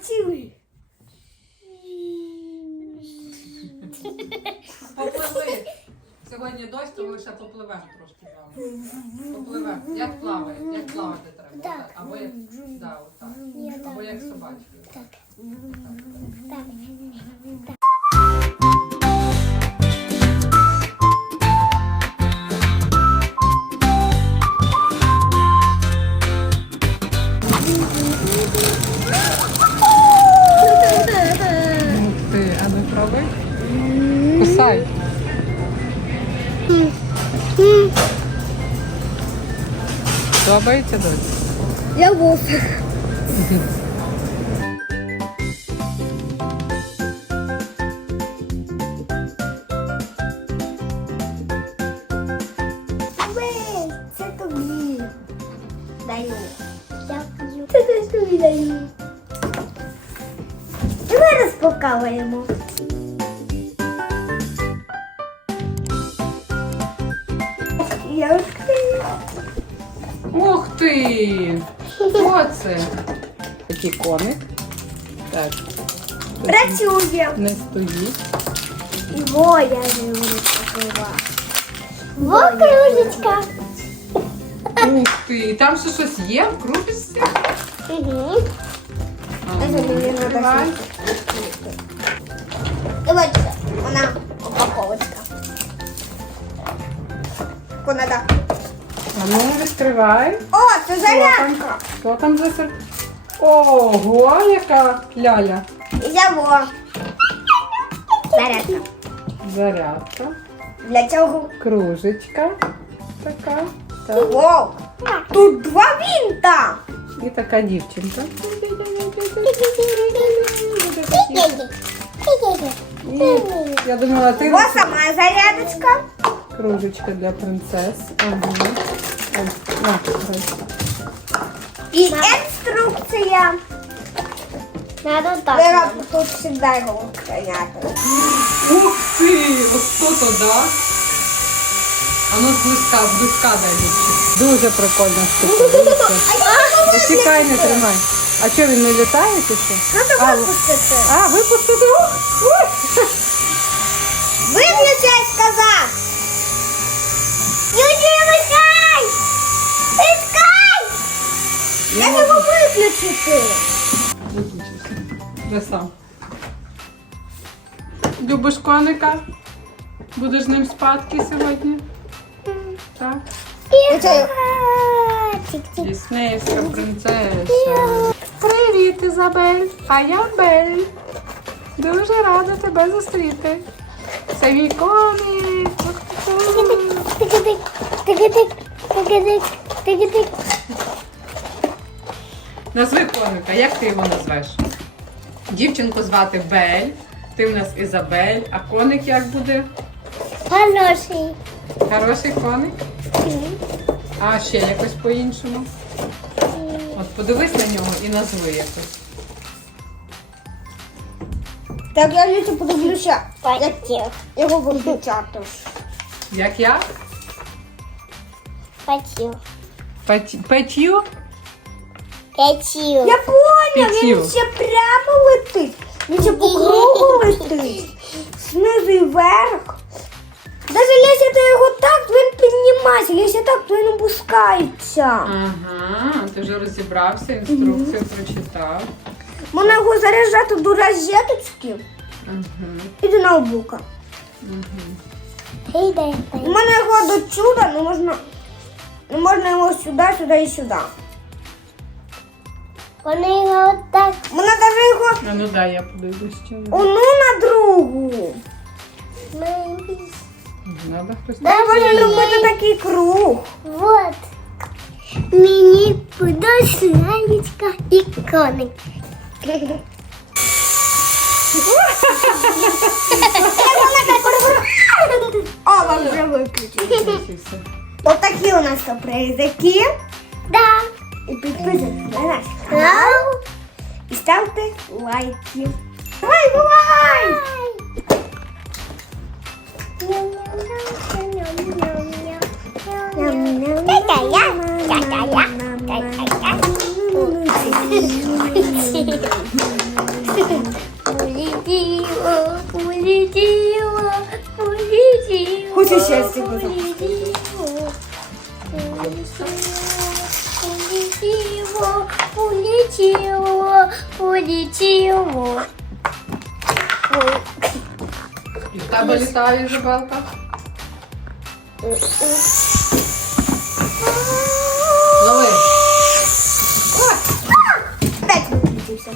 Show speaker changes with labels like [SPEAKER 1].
[SPEAKER 1] цілий.
[SPEAKER 2] Попливи. Сьогодні дощ, то ми ще попливемо трошки з вами. Попливемо. Як плаває, як плавати треба. Або як, да, отак. Або як собачки. Ух ти, а ну пробуй. Кусай. Подобається дось?
[SPEAKER 1] Я вовк. Це тобі. Даю. Дякую. Це тобі даю. Давай розпакуємо.
[SPEAKER 2] Ух ти! Що це? Такий коник. Так.
[SPEAKER 1] Працює.
[SPEAKER 2] Не стоїть.
[SPEAKER 1] Во, я не розпакувала. Во, кружечка.
[SPEAKER 2] Ух ти! І там ще щось є в кружечці?
[SPEAKER 1] Угу.
[SPEAKER 2] А, ну, відкривай.
[SPEAKER 1] Давайте, вона Вона так.
[SPEAKER 2] А ну, відкривай.
[SPEAKER 1] О, це зарядка.
[SPEAKER 2] Що там за сер... Ого, яка ляля.
[SPEAKER 1] Яво. Зарядка.
[SPEAKER 2] Зарядка.
[SPEAKER 1] Для цього.
[SPEAKER 2] Кружечка. Така. Так.
[SPEAKER 1] Вау. Тут два вінта.
[SPEAKER 2] І така дівчинка. І я думала, ти
[SPEAKER 1] Ось сама зарядочка.
[SPEAKER 2] Кружечка для принцес. Ага. На, дай.
[SPEAKER 1] І інструкція.
[SPEAKER 3] Надо так.
[SPEAKER 1] тут завжди його охраняти.
[SPEAKER 2] Ух ти! Ось хто то, да? А ну зблизька, зблизька дай ліпше. Дуже прикольна штука. дивіться. Почекай, не тримай. А що він не літає чи що?
[SPEAKER 1] Ну то
[SPEAKER 2] А,
[SPEAKER 1] випустити.
[SPEAKER 2] А, випустити. Ух, ух.
[SPEAKER 1] Виключай, Я не можу виключити.
[SPEAKER 2] Виключився. Де сам? Любиш коника? Будеш з ним спадки сьогодні? Так. Діснейська принцеса. Привіт, Ізабель. А я Бель. Дуже рада тебе зустріти. Це мій коник.
[SPEAKER 3] Тик-тик, тик-тик, тик-тик, тик-тик.
[SPEAKER 2] Назви коника, як ти його назвеш? Дівчинку звати Бель. Ти в нас Ізабель, а коник як буде?
[SPEAKER 3] Хороший.
[SPEAKER 2] Хороший коник? А ще якось по-іншому. От подивись на нього і назви якось.
[SPEAKER 1] Так, я лічу подивлюся.
[SPEAKER 3] Потів.
[SPEAKER 1] Його виключати.
[SPEAKER 2] Як як? Петю? Петю?
[SPEAKER 3] Потів.
[SPEAKER 1] Я поняв, він
[SPEAKER 2] Пітів.
[SPEAKER 1] ще прямо летить. Він ще по кругу летить. Знизу і вверх. Даже якщо ти його так, то він піднімається. Якщо так, то він опускається.
[SPEAKER 2] Ага, ти вже розібрався, інструкцію прочитав.
[SPEAKER 1] Можна його заряджати до розеточки
[SPEAKER 2] Ага,
[SPEAKER 1] і до ноутбука.
[SPEAKER 3] Гей, дай,
[SPEAKER 1] У мене його до чуда, не можна, не можна його сюди, сюди і сюди.
[SPEAKER 3] Вони його так.
[SPEAKER 1] Мене навіть його
[SPEAKER 2] А ну дай я подивлюсь ще.
[SPEAKER 1] одну на другу.
[SPEAKER 2] Надо хтось.
[SPEAKER 1] Я можу робити такий круг.
[SPEAKER 3] Вот. Мені подобається лялечка і коник.
[SPEAKER 1] О, вам вже виключили. Отакі у нас капризики.
[SPEAKER 3] Да.
[SPEAKER 1] І підписуйтесь на наш канал. І ставте лайки. Давай, бувай!
[SPEAKER 3] Та-та-я, та-та-я, та-та-я. Улетіло, улетіло, улетіло. улетіло, улетіло. Ой.
[SPEAKER 2] І в тебе літає жабалка. Лови.
[SPEAKER 1] Дайте мені включився.